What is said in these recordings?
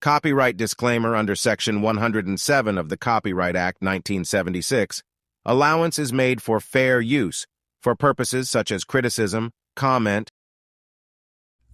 Copyright disclaimer under Section 107 of the Copyright Act 1976. Allowance is made for fair use, for purposes such as criticism, comment.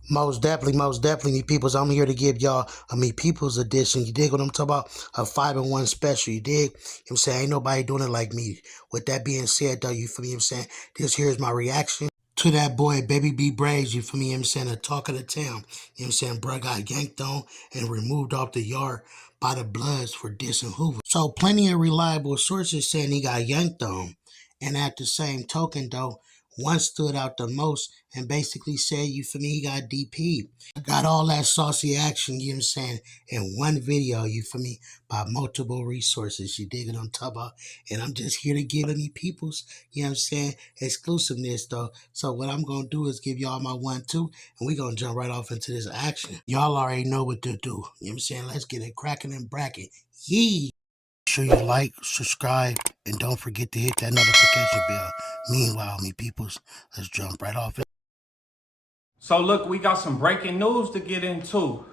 Most definitely, me peoples. I'm here to give y'all a me peoples edition. You dig what I'm talking about? A 5-in-1 special. You dig? You know what I'm saying? Ain't nobody doing it like me. With that being said, though, you feel me? You know what I'm saying? This here's my reaction to that boy, Baby B Brazy, you feel me? You know what I'm saying? The talk of the town. You know what I'm saying? Bruh got yanked on and removed off the yard by the Bloods for dissing Hoovers. So plenty of reliable sources saying he got yanked on. And at the same token, though, one stood out the most and basically said, you feel me, he got DP'd. Got all that saucy action, you know what I'm saying, in one video, you feel me, by multiple resources. You dig what I'm talking about? And I'm just here to give me people's, you know what I'm saying, exclusiveness, though. So what I'm going to do is give y'all my 1-2, and we going to jump right off into this action. Y'all already know what to do. You know what I'm saying? Let's get it cracking and bracking. Yee! Make sure you like, subscribe, and don't forget to hit that notification bell. Meanwhile, me peoples, let's jump right off. So look, we got some breaking news to get into.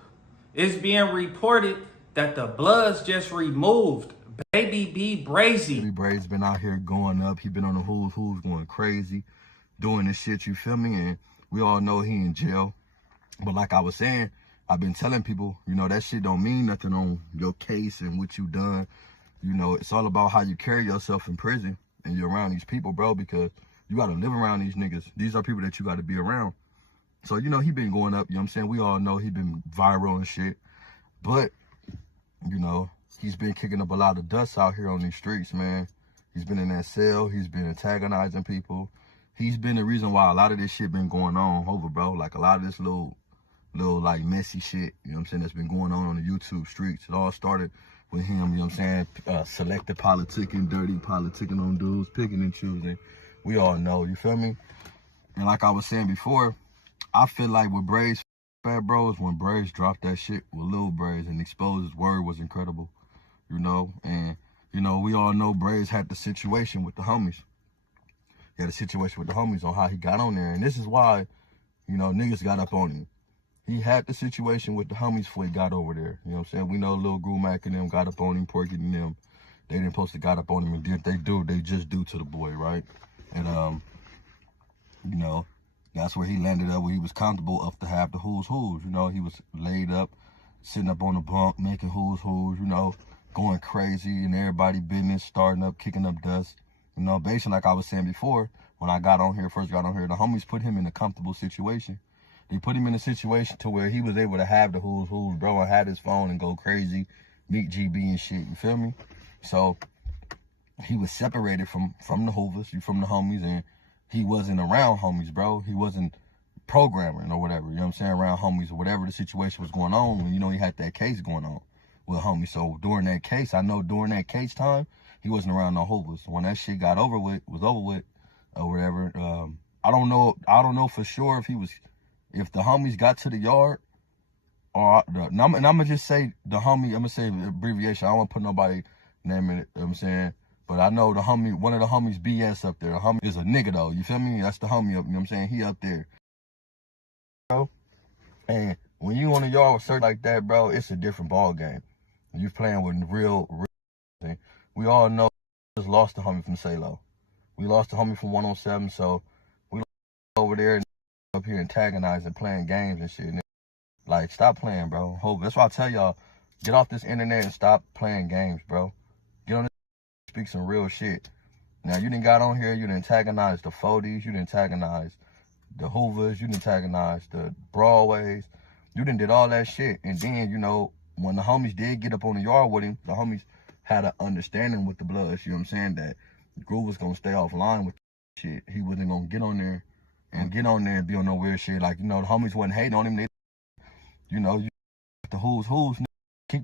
It's being reported that the Bloods just removed Baby B Brazy. Baby Brazy's been out here going up. He been on the Hoovers going crazy, doing this shit, you feel me? And we all know he in jail. But like I was saying, I've been telling people, you know, that shit don't mean nothing on your case and what you done. You know, it's all about how you carry yourself in prison and you're around these people, bro, because you got to live around these niggas. These are people that you got to be around. So, you know, he been going up, you know what I'm saying? We all know he been viral and shit. But, you know, he's been kicking up a lot of dust out here on these streets, man. He's been in that cell. He's been antagonizing people. He's been the reason why a lot of this shit been going on over, bro. Like a lot of this little like messy shit, you know what I'm saying, that's been going on the YouTube streets. It all started with him, you know what I'm saying, selective politicking, dirty politicking on dudes, picking and choosing. We all know, you feel me? And like I was saying before, I feel like with Brazy, Fat Bros, when Brazy dropped that shit with Lil Brazy and exposed his word was incredible, you know? And, you know, we all know Brazy had the situation with the homies. He had a situation with the homies on how he got on there. And this is why, you know, niggas got up on him. He had the situation with the homies before he got over there. You know what I'm saying? We know Lil Mac and them got up on him, Porky and them. They didn't supposed to got up on him, and did they do, they just do to the boy, right? And, you know, that's where he landed up, where he was comfortable up to have the who's. You know, he was laid up, sitting up on the bunk, making who's, you know, going crazy and everybody business, starting up, kicking up dust. You know, basically, like I was saying before, when I first got on here, the homies put him in a comfortable situation. They put him in a situation to where he was able to have the who's, bro, and have his phone and go crazy, meet GB and shit, you feel me? So he was separated from the Hoovers, from the homies, and he wasn't around homies, bro. He wasn't programming or whatever, you know what I'm saying, around homies or whatever the situation was going on when, you know, he had that case going on with homies. So during that case, I know during that case time, he wasn't around no Hoovers. When that shit got over with, or whatever, I don't know for sure if the homies got to the yard, or and I'm gonna just say the homie, I'm gonna say the abbreviation. I don't want to put nobody name in it, you know what I'm saying? But I know the homie, one of the homies BS up there. The homie is a nigga though, you feel me? That's the homie up, you know what I'm saying? He up there. Bro. And when you on the yard with certain like that, bro, it's a different ball game. You playing with real thing. We all know we just lost the homie from Salo. We lost the homie from 107, so we over there and up here antagonizing, playing games and shit. Like, stop playing, bro. That's why I tell y'all, get off this internet and stop playing games, bro. Get on this, speak some real shit. Now, you done got on here, you done antagonized the 40s, you done antagonized the Hoovers, you done antagonized the Broadways. You done did all that shit. And then, you know, when the homies did get up on the yard with him, the homies had an understanding with the Bloods, you know what I'm saying, that Groove was going to stay offline with shit. He wasn't going to get on there and be on no weird shit. Like, you know, the homies wasn't hating on him. They, you know, the who's, keep,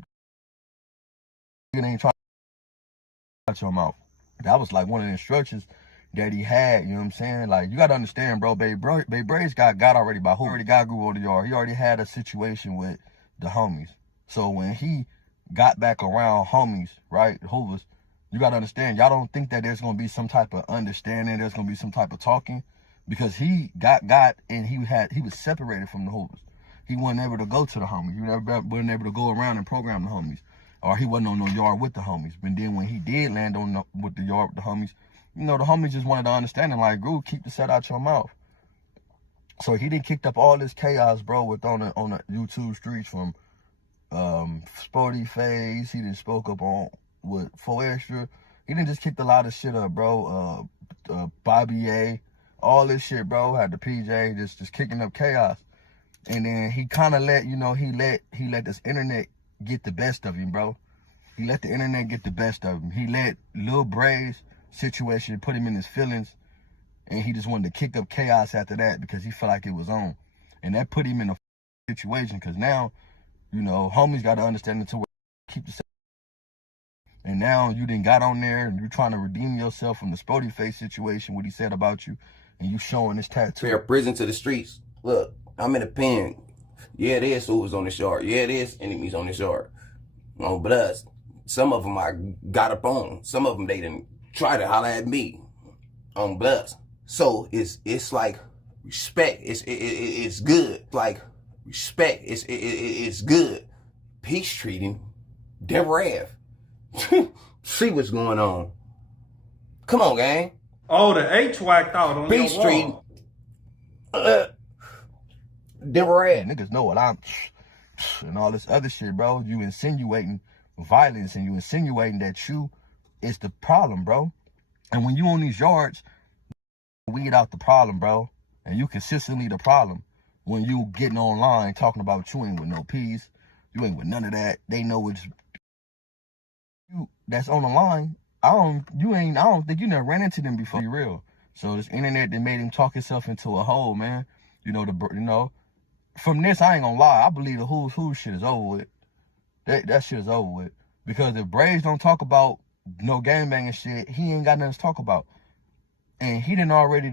you ain't trying to shut your mouth. That was like one of the instructions that he had, you know what I'm saying? Like, you got to understand, bro, Baby Brazy got already by who already got Groove on the yard. He already had a situation with the homies. So when he got back around homies, right, the Hoovers, you got to understand, y'all don't think that there's going to be some type of understanding, there's going to be some type of talking, because he got and he was separated from the Hoovers. he wasn't able to go to the homies. He wasn't able to go around and program the homies. Or he wasn't on no yard with the homies. But then when he did land on with the yard with the homies, you know, the homies just wanted to understand him like, Groove, keep the set out your mouth. So he done kicked up all this chaos, bro, with on the YouTube streets from Sporty Phase. He done spoke up on with 4 Extra. He done just kicked a lot of shit up, bro. Bobby A, all this shit, bro. Had the PJ just kicking up chaos. And then he kind of let, you know, he let this internet get the best of him, bro. He let the internet get the best of him. He let Lil Brazy situation put him in his feelings, and he just wanted to kick up chaos after that because he felt like it was on. And that put him in a situation because now, you know, homies got to understand it to where keep the. And now you done got on there and you trying to redeem yourself from the Sporty Face situation, what he said about you, and you showing this tattoo. Fair prison to the streets. Look, I'm in a pen. Yeah, there's Hoovers on this yard. Yeah, there's enemies on this yard. On bloods. Some of them I got up on. Some of them they didn't try to holler at me. On bloods. So it's like respect. It's good. Like respect. It's good. Peace treating. Dev. See what's going on. Come on, gang. Oh, the H whacked out on Peace your treating. wall. Niggas know what I'm and all this other shit, bro. You insinuating violence and you insinuating that you is the problem, bro. And when you on these yards, weed out the problem, bro. And you consistently the problem. When you getting online talking about you ain't with no peace, you ain't with none of that. They know it's you that's on the line. I don't think you never ran into them before. You real. So this internet that made him talk himself into a hole, man. You know, from this, I ain't gonna lie. I believe the who shit is over with. That shit is over with. Because if Brazy don't talk about no gangbanging shit, he ain't got nothing to talk about. And he already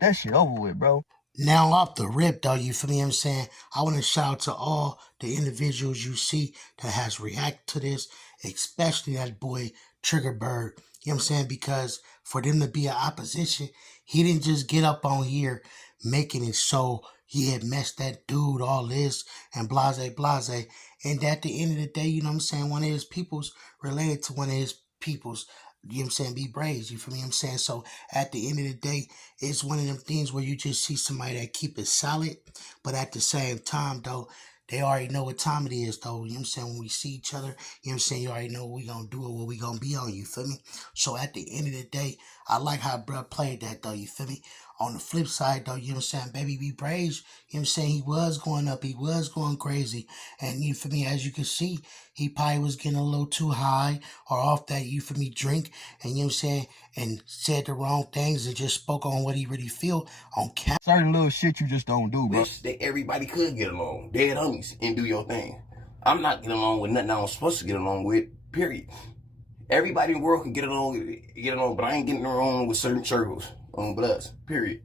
that shit over with, bro. Now off the rip though, you feel me what I'm saying? I want to shout out to all the individuals you see that has reacted to this, especially that boy Trigger Bird. You know what I'm saying? Because for them to be an opposition, he didn't just get up on here making it so he had messed that dude, all this, and blase. And at the end of the day, you know what I'm saying, one of his peoples related to one of his peoples, you know what I'm saying, be Brazy, you feel me what I'm saying? So at the end of the day, it's one of them things where you just see somebody that keep it solid, but at the same time, though, they already know what time it is, though. You know what I'm saying? When we see each other, you know what I'm saying? You already know what we gonna do or what we gonna be on, you feel me? So at the end of the day, I like how bruh played that, though, you feel me? On the flip side, though, you know what I'm saying? Baby be Brazy, you know what I'm saying? He was going up, he was going crazy. And you feel me? As you can see, he probably was getting a little too high or off that, you feel me, drink. And you know what I'm saying? And said the wrong things and just spoke on what he really feel on camera. Certain little shit you just don't do, bro. Wish that everybody could get along. Dead homies and do your thing. I'm not getting along with nothing I'm supposed to get along with, period. Everybody in the world can get along, but I ain't getting along with certain circles on bloods, period.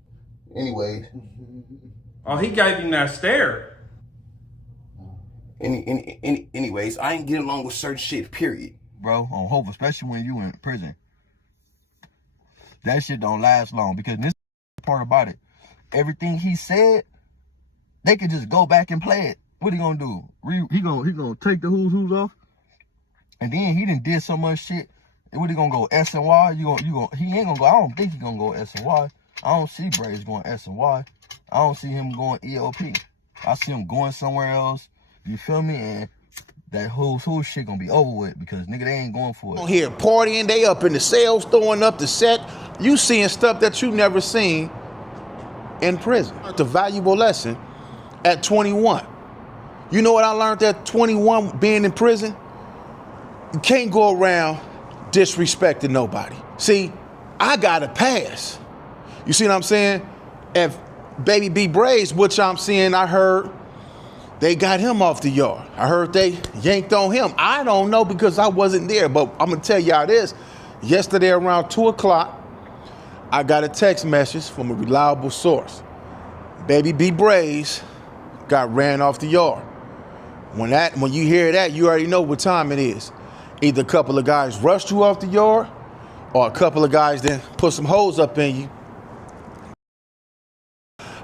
Anyways. Oh, he gave him that stare. Anyways, I ain't getting along with certain shit, period. Bro, on hope, especially when you in prison. That shit don't last long because this part about it. Everything he said, they could just go back and play it. What he gonna do? He gonna take the who's off? And then he done did so much shit. And what he gonna go S and Y? He ain't gonna go. I don't think he gonna go S and Y. I don't see Brazy going S and Y. I don't see him going EOP. I see him going somewhere else. You feel me? And that whole shit gonna be over with because nigga they ain't going for it. Here partying, they up in the cells, throwing up the set. You seeing stuff that you never seen in prison. It's a valuable lesson at 21. You know what I learned at 21 being in prison? You can't go around disrespecting nobody. See, I got a pass. You see what I'm saying? If Baby B Brazy, which I'm seeing, I heard they got him off the yard. I heard they yanked on him. I don't know because I wasn't there, but I'm gonna tell y'all this. Yesterday around 2 o'clock, I got a text message from a reliable source. Baby B Brazy got ran off the yard. When you hear that, you already know what time it is. Either a couple of guys rushed you off the yard, or a couple of guys then put some hoes up in you.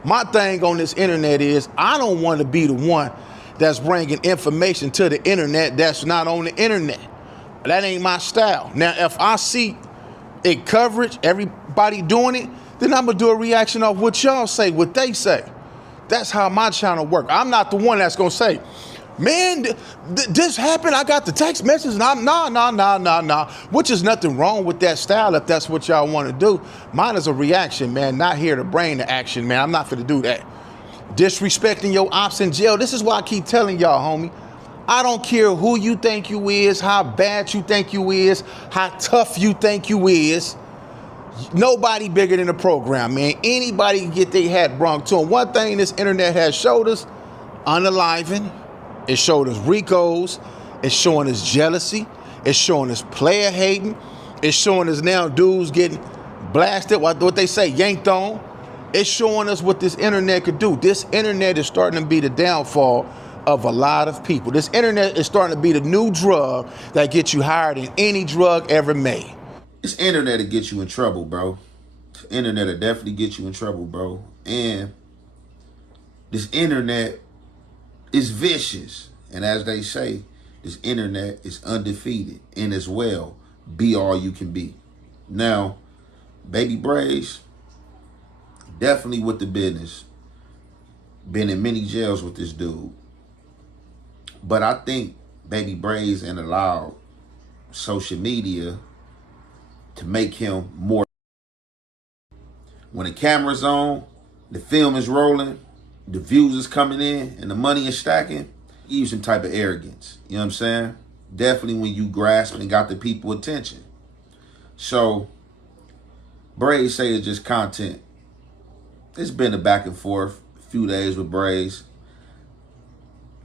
My thing on this internet is I don't want to be the one that's bringing information to the internet that's not on the internet. That ain't my style. Now, if I see it coverage, everybody doing it, then I'm gonna do a reaction of what y'all say, what they say. That's how my channel work. I'm not the one that's gonna say, man, this happened, I got the text message, and I'm nah. Which is nothing wrong with that style if that's what y'all wanna do. Mine is a reaction, man, not here to bring the action, man. I'm not finna do that. Disrespecting your ops in jail. This is why I keep telling y'all, homie. I don't care who you think you is, how bad you think you is, how tough you think you is. Nobody bigger than the program, man. Anybody can get their hat brung to them. One thing this internet has showed us, unaliving. It showed us Ricos. It's showing us jealousy. It's showing us player hating. It's showing us now dudes getting blasted, what they say, yanked on. It's showing us what this internet could do. This internet is starting to be the downfall of a lot of people. This internet is starting to be the new drug that gets you higher than any drug ever made. This internet will get you in trouble, bro. This internet will definitely get you in trouble, bro. And this internet is vicious. And as they say, this internet is undefeated. And as well, be all you can be. Now, Baby Brazy, definitely with the business. Been in many jails with this dude. But I think Baby Brazy and allowed social media to make him more. When the camera's on, the film is rolling, the views is coming in, and the money is stacking, give you some type of arrogance. You know what I'm saying? Definitely when you grasp and got the people attention. So, Brazy say it's just content. It's been a back and forth, a few days with Brazy.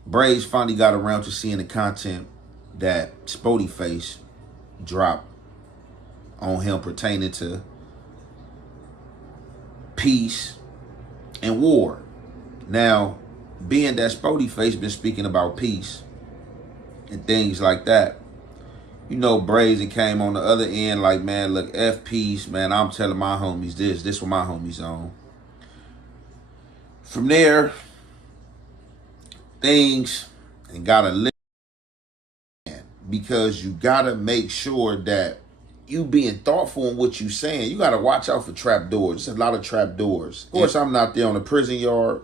Brazy finally got around to seeing the content that Spody Face dropped on him pertaining to peace and war. Now, being that Spody Face been speaking about peace and things like that, you know, Brazy came on the other end like, man, look, F peace, man, I'm telling my homies this what my homies on. From there, things and gotta live, because you gotta make sure that you being thoughtful in what you saying. You gotta watch out for trap doors. There's a lot of trap doors. Of course, I'm not there on the prison yard.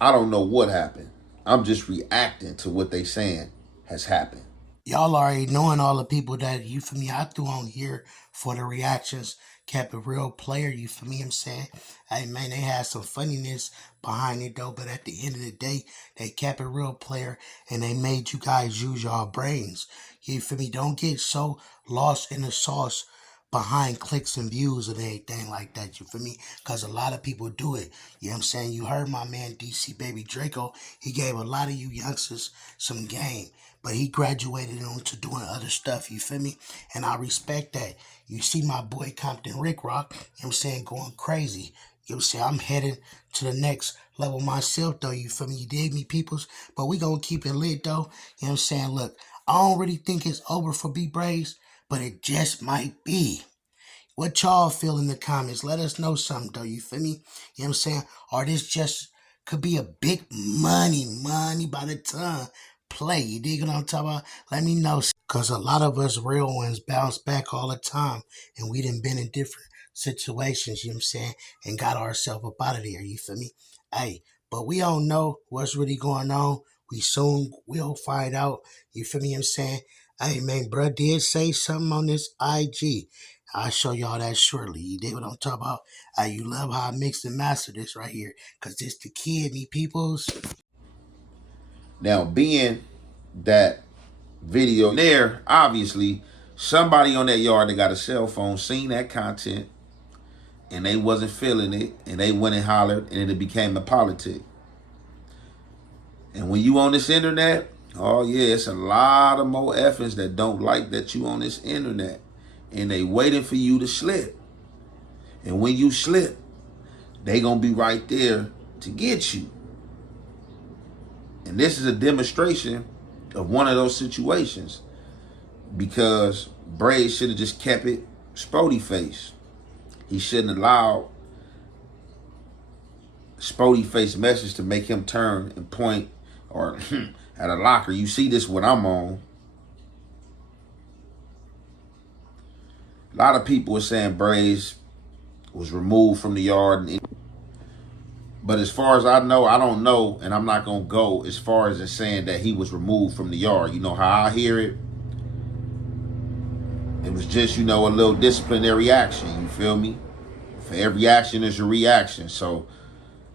I don't know what happened. I'm just reacting to what they saying has happened. Y'all already knowing all the people that, you feel me, I threw on here for the reactions, kept a real player, you feel me, what I'm saying? Hey, man, they had some funniness behind it, though, but at the end of the day, they kept a real player, and they made you guys use y'all brains. You feel me? Don't get so lost in the sauce behind clicks and views and anything like that, you feel me? Because a lot of people do it. You know what I'm saying? You heard my man DC Baby Draco. He gave a lot of you youngsters some game, but he graduated into doing other stuff, you feel me? And I respect that. You see my boy Compton Rick Rock, you know what I'm saying, going crazy. You know what I'm saying? I'm heading to the next level myself, though, you feel me? You dig me, peoples? But we gonna keep it lit, though. You know what I'm saying? Look, I don't really think it's over for B Brazy, but it just might be. What y'all feel in the comments? Let us know something, though. You feel me? You know what I'm saying? Or this just could be a big money by the time play. You dig what I'm talking about? Let me know. Because a lot of us real ones bounce back all the time. And we done been in different situations, you know what I'm saying? And got ourselves up out of there. You feel me? Hey, but we don't know what's really going on. We soon will find out. You feel me? What I'm saying? Hey, man, bruh did say something on this IG. I'll show y'all that shortly. You dig what I'm talking about? You love how I mix and master this right here. Because this the kid, me peoples. Now, being that video there, obviously, somebody on that yard that got a cell phone seen that content and they wasn't feeling it, and they went and hollered, and it became a politic. And when you on this internet, oh yeah, it's a lot of more effings that don't like that you on this internet. And they waiting for you to slip. And when you slip, they gonna be right there to get you. And this is a demonstration of one of those situations, because Brazy should have just kept it Spody Face. He shouldn't allow Spody face message to make him turn and point or at a locker. You see this when I'm on. A lot of people are saying Brazy was removed from the yard. But as far as I know, I don't know, and I'm not going to go as far as saying that he was removed from the yard. You know how I hear it? It was just, you know, a little disciplinary action. You feel me? For every action, there's a reaction. So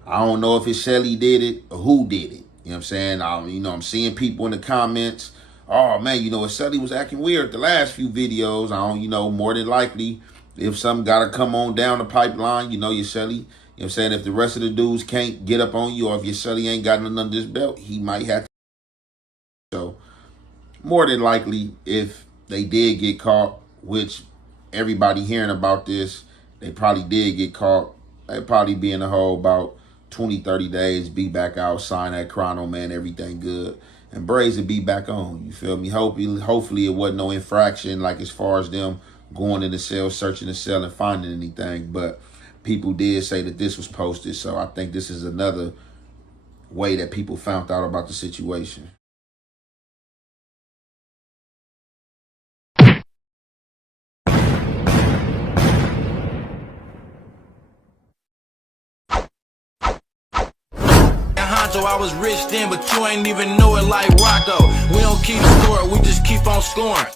I don't know if it's Shelly did it or who did it. You know what I'm saying? I'm seeing people in the comments. Oh, man, you know, if Shelly was acting weird the last few videos, more than likely, if something got to come on down the pipeline, you know, your Shelly, you know what I'm saying? If the rest of the dudes can't get up on you, or if your Shelly ain't got nothing under his belt, he might have to. So more than likely, if they did get caught, which everybody hearing about this, they probably did get caught. They'd probably be in the hole about 20, 30 days, be back out, sign that chrono, man, everything good. And Brazy be back on, you feel me? Hopefully it wasn't no infraction, like as far as them going in the cell, searching the cell and finding anything. But people did say that this was posted, so I think this is another way that people found out about the situation. So I was rich then, but you ain't even know it like Rocco. We don't keep score, we just keep on scoring.